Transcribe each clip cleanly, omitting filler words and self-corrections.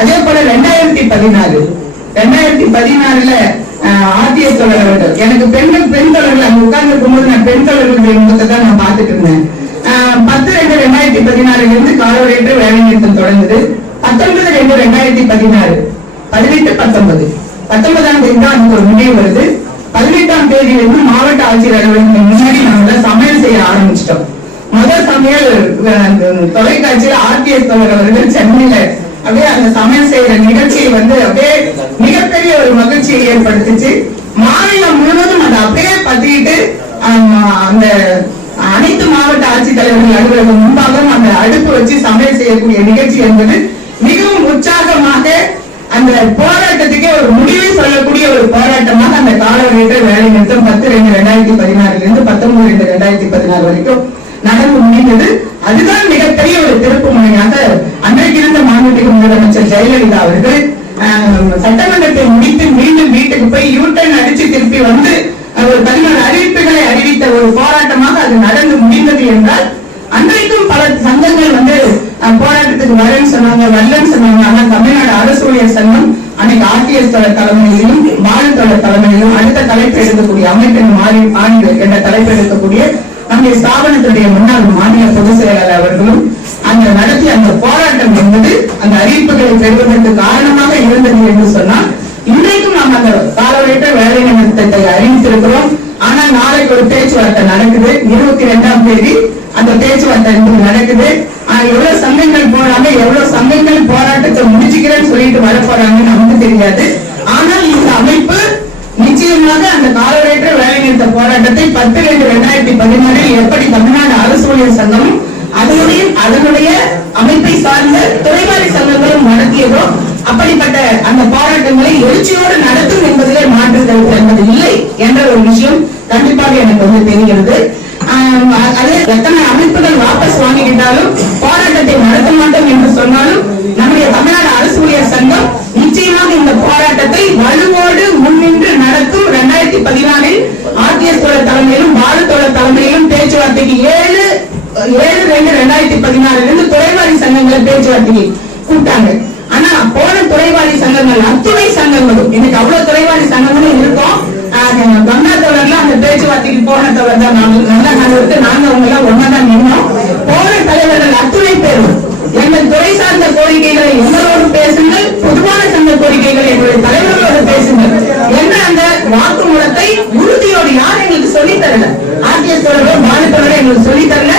அதே போல 2014 ஆர்டிஎஸ் தோழர்கள், எனக்கு பெண் தோழர்கள் அங்க உட்கார்ந்து இருக்கும்போது நான் பெண் தோழர்களுடைய முகத்தை தான் நான் பார்த்துட்டு இருந்தேன். 10/2/2014 காலவரையற்ற வேலை நிறுத்தம் தொடங்குது. 19/2/2016 18-19 19ஆம் தேதி தான் அதுக்கு ஒரு முடிவு வருது. 18ஆம் தேதியிலிருந்து மாவட்ட ஆட்சியர் அலுவலகத்துக்கு முன்னாடி நாங்க சமையல் செய்ய ஆரம்பிச்சிட்டோம். முதல் சமையல் தொலைக்காட்சியில ஆர்டிஎஸ் தோழர்கள் சென்னையில அப்படியே அந்த சமையல் செய்யற நிகழ்ச்சியை அப்படியே மிகப்பெரிய ஒரு மகிழ்ச்சியை ஏற்படுத்துச்சு. மாநிலம் முழுவதும் அதை அப்படியே பத்திட்டு அந்த அனைத்து மாவட்ட ஆட்சித்தலைவர்கள் அலுவலகம் முன்பாகவும் அந்த அடுப்பு வச்சு சமையல் செய்யக்கூடிய நிகழ்ச்சி என்பது மிகவும் உற்சாகமாக அந்த போராட்டத்துக்கே ஒரு முடிவை சொல்லக்கூடிய ஒரு போராட்டமாக அந்த காலவரையற்ற வேலை நிறுத்தம் 10/2/2016 19/2/2016 வரைக்கும் நடந்து முடிந்தது. அதுதான் மிகப்பெரிய ஒரு திருப்பு முனையாக அன்றைக்கு இருந்த மாண்புமிகு முதலமைச்சர் ஜெயலலிதா அவர்கள் சட்டமன்றத்தை முடித்து மீண்டும் வீட்டுக்கு போய் யூட்டர்ன் அடிச்சு திருப்பி வந்து ஒரு 11 அறிவிப்புகளை அறிவித்த ஒரு போராட்டமாக அது நடந்து முடிந்தது என்றால், அன்றைக்கும் பல சங்கங்கள் போராட்டத்துக்கு வரேன்னு சொன்னாங்க, வரலன்னு சொன்னாங்க. ஆனா தமிழ்நாடு அரசு ஊழியர் சங்கம் அன்னைக்கு ஆர்டிஎஸ் தலைமையிலும் மாநில தலைமையிலும் அடுத்த தலைப்பு எடுக்கக்கூடிய அமைப்பின் ஆணைகள் என்ற தலைப்பு எடுக்கக்கூடிய நம்முடைய ஸ்தாபனத்துடைய முன்னாள் மாநில பொதுச் செயலாளர் அவர்களும் அந்த நடத்திய அந்த போராட்டம் என்பது அந்த அறிவிப்புகளை பெறுவதற்கு காரணமாக இருந்தது என்று சொன்னால், இன்றைக்கும் நாம் அந்த காலவரையற்ற வேலை நிறுத்தத்தை அறிவித்திருக்கிறோம். ஆனால் நாளைக்கு ஒரு பேச்சுவார்த்தை நடக்குது. 22ஆம் தேதி அந்த பேச்சுவார்த்தை நடக்குது. எவ்வளவு சங்கங்கள் போறாங்க, எவ்வளவு சங்கங்கள் போராட்டத்தை முடிச்சுக்கிறேன்னு சொல்லிட்டு வர போறாங்கன்னு நமக்கு தெரியாது. ஆனால் இந்த அமைப்பு நிச்சயமாக அந்த காலவரையற்ற வேலை நிறுத்த போராட்டத்தை 10/2/2016 எப்படி தமிழ்நாடு அரசு ஊழியர் சங்கமும் அதனுடைய அமைப்பை சார்ந்த துறைவாரி சங்கங்களும் நடத்தியதோ அப்படிப்பட்ட அந்த போராட்டங்களை எழுச்சியோடு நடத்தும் என்பதிலே மாற்று கருத்து என்பது இல்லை என்ற ஒரு விஷயம் கண்டிப்பாக எனக்கு தெரிகிறது. அது எத்தனை அமைப்புகள் வாபஸ் வாங்கிக்கிட்டாலும் போராட்டத்தை நடத்த மாட்டோம் என்று சொன்னாலும் நம்முடைய தமிழ்நாடு அரசு ஊழியர் சங்கம் நிச்சயமாக இந்த போராட்டத்தை வலுவோடு முன்னின்று நடத்தும். 2014 ஆர்டிஎஸ் தோழர் தலைமையிலும் பாலு தோழர் தலைமையிலும் பேச்சுவார்த்தைக்கு 7/2/2016 துறைவாரி சங்கங்களை பேச்சுவார்த்தைக்கு கூப்பிட்டாங்க. ஆனா போன துறைவாரி சங்கங்கள் அத்துணை சங்கங்களும் இன்னைக்கு அவ்வளவு துறைவாரி சங்கங்களும் இருக்கும். கங்கா தோழர்லாம் அந்த பேச்சுவார்த்தைக்கு போன தோழர் தான். நாங்க அவங்க எல்லாம் ஒன்னாதான் நின்னோம். போன தலைவர்கள் அத்துணை பேரும் எங்கள் துறை சார்ந்த கோரிக்கைகளை எங்களோடு பேசுங்கள், பொதுவான சங்க கோரிக்கைகளை எங்களுடைய தலைவர்களோடு பேசுங்கள் என்ற அந்த வாக்குமூலத்தை உறுதியோடு யார் எங்களுக்கு சொல்லித்தரல, ஆர்டிஎஸ் தோழர்களோ மாநிலத்தோழர்களோ எங்களுக்கு சொல்லித்தரல.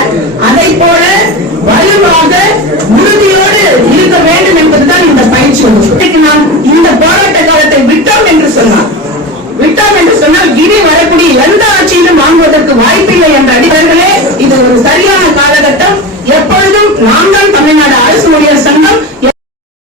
அதை போல வலுவாக உறுதியோடு இருக்க வேண்டும் என்பதுதான் இந்த பயிற்சி. நாம் இந்த போராட்ட காலத்தை விட்டோம் என்று சொன்னால் இனி வரக்கூடிய எந்த ஆட்சியிலும் வாங்குவதற்கு வாய்ப்பில்லை என்ற அடிப்படையிலே இது ஒரு சரியான காலகட்டம். எப்பொழுதும் நாம் தான் தமிழ்நாடு அரசு ஊழியர்